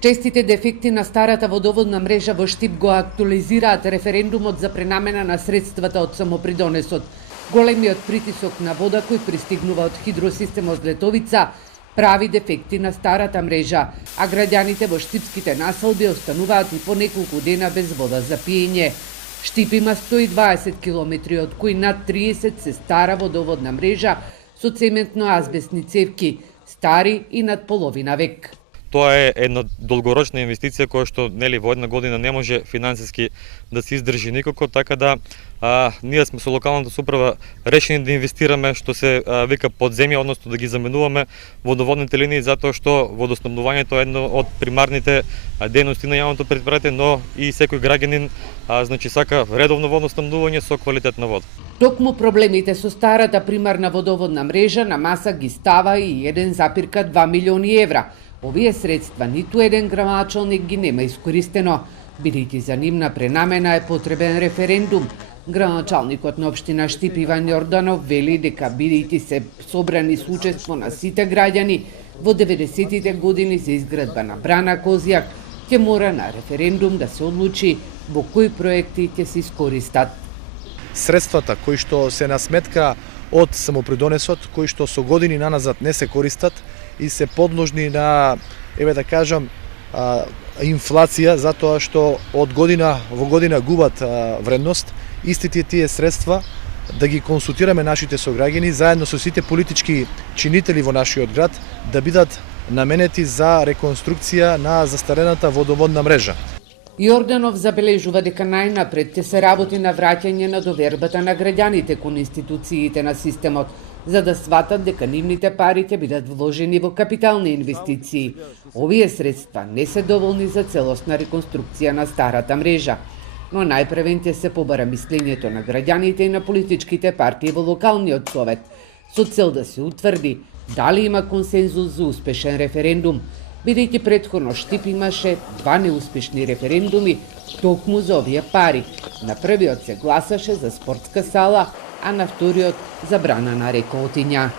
Честите дефекти на старата водоводна мрежа во Штип го актуализираат референдумот за пренамена на средствата од самопридонесот. Големиот притисок на вода кој пристигнува од хидросистемот Летовица прави дефекти на старата мрежа, а граѓаните во штипските населби остануваат и по неколку дена без вода за пиење. Штип има 120 километри, од кои над 30 се стара водоводна мрежа со цементно-азбестни цевки, стари и над половина век. Тоа е една долгорочна инвестиција која што во една година не може финансиски да се издржи никако, така да ние сме со локалната самоуправа решени да инвестираме што се вика подземја, односно да ги заменуваме водоводните линии, затоа што водоснабдувањето е едно од примарните дејности на јавното претпријатие, но и секој граѓанин сака редовно водоснабдување со квалитетна вода. Токму проблемите со старата примарна водоводна мрежа на маса ги става и 1,2 милиони евра. Овие средства ниту еден градоначалник ги нема искористено, бидејќи за нивна пренамена е потребен референдум. Градоначалникот на општина Штип Иван Јорданов вели дека бидејќи се собрани со учество на сите граѓани во 90-тите години за изградба на брана Козјак, ќе мора на референдум да се одлучи во кои проекти ќе се искористат. Средствата кои што се на сметка од самопридонесот, кои што со години наназад не се користат и се подложни на, инфлација, затоа што од година во година губат вредност, истите тие средства да ги консултираме нашите сограѓани заедно со сите политички чинители во нашиот град да бидат наменети за реконструкција на застарената водоводна мрежа. Јорданов забележува дека најнапред ќе се работи на враќање на довербата на граѓаните кон институциите на системот, за да сватат дека нивните пари ќе бидат вложени во капитални инвестиции. Овие средства не се доволни за целосна реконструкција на старата мрежа, но најпрвен ќе се побара мислењето на граѓаните и на политичките партии во локалниот совет, со цел да се утврди дали има консензус за успешен референдум, бидејќи претходно Штип имаше 2 неуспешни референдуми токму за овие пари. На првиот се гласаше за спортска сала, а на вториот за брана на река Отиња.